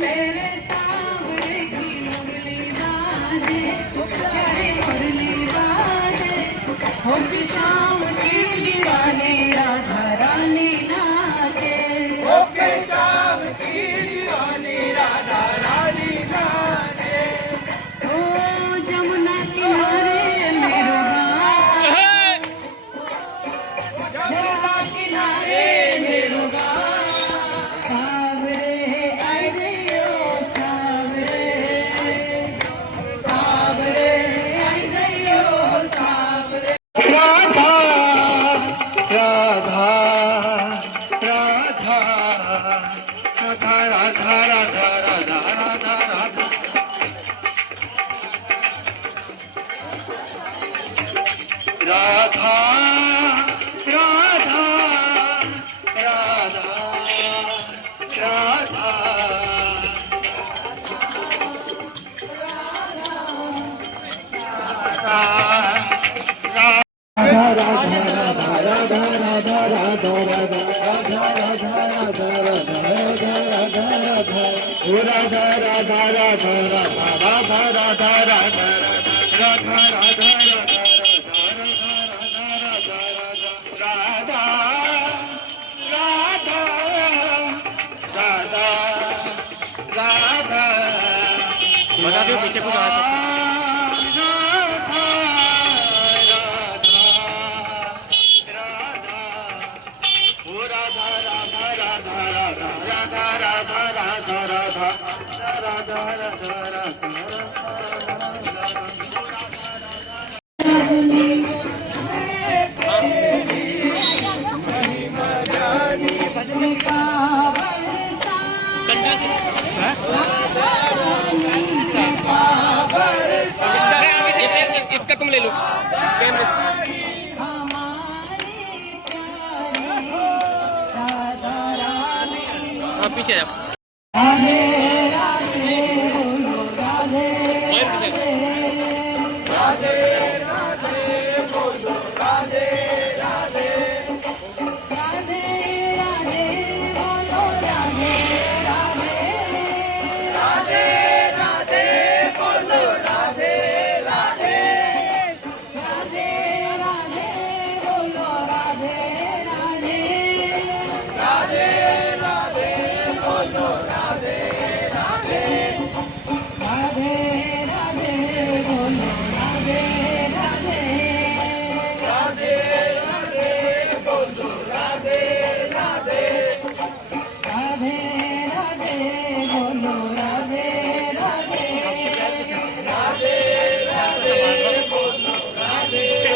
मेरे सांवरे की मुरली बाजे, चाहे मुरली बाजे, होती शाम की दीवानी राधा रानी नाचे। ओके शाम की दीवानी राधा रानी नाचे। ओ जमुना किनारे मेरो गाँव, जमुना किनारे मेरो गाँव। सावरे आई गयो सावरे, सावरे आई गयो सावरे। राधा राधा राधा राधा राधा राधा राधा राधा राधा राधा राधा बता दो पीछे को कहाँ इसका तुम ले लो हाँ पीछे जाओ। राधे राधे बोलो राधे राधे, राधे राधे बोलो राधे राधे। राधे राधे बोलो राधे राधे, राधे राधे बोलो राधे राधे। राधे राधे बोलो राधे राधे, राधे राधे बोलो राधे राधे। राधे राधे बोलो राधे राधे, राधे राधे बोलो राधे राधे। राधे राधे बोलो राधे राधे। राधे राधे बोलो राधे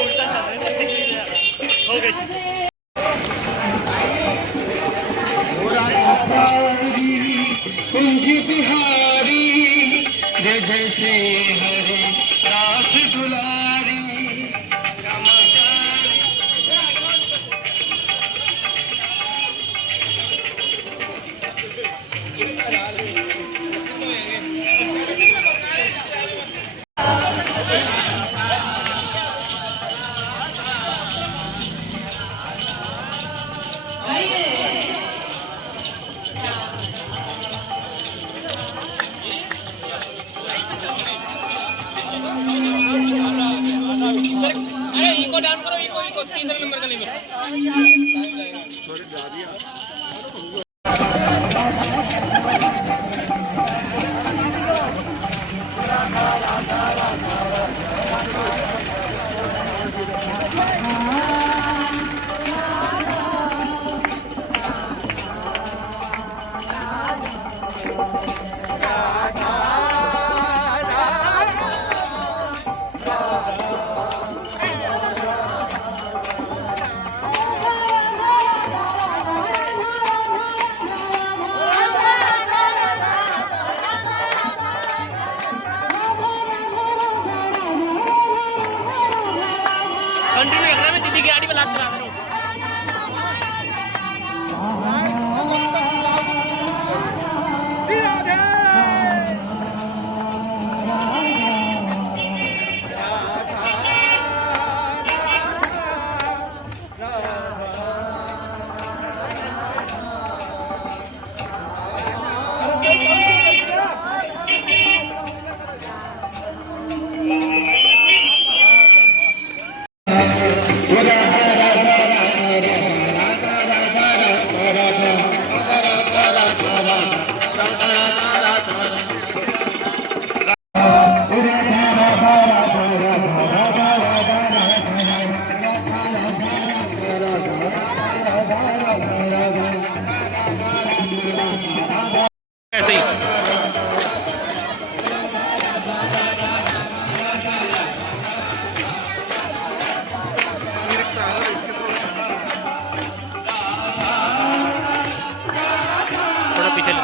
कुंज बिहारी जय जय श्री हरि दास दुलारी। अरे इको डाउन करो, इको तीसरे नंबर का लेवल। ऐसे ही थोड़ा पीछे लो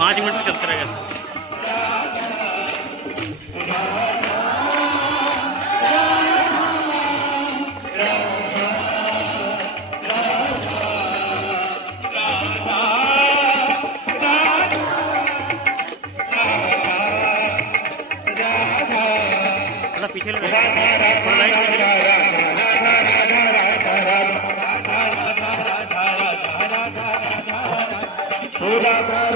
5 मिनट में चलता रहेगा ऐसे। थोड़ा पीछे लो थोड़ा लाइट पीछे लो। राधा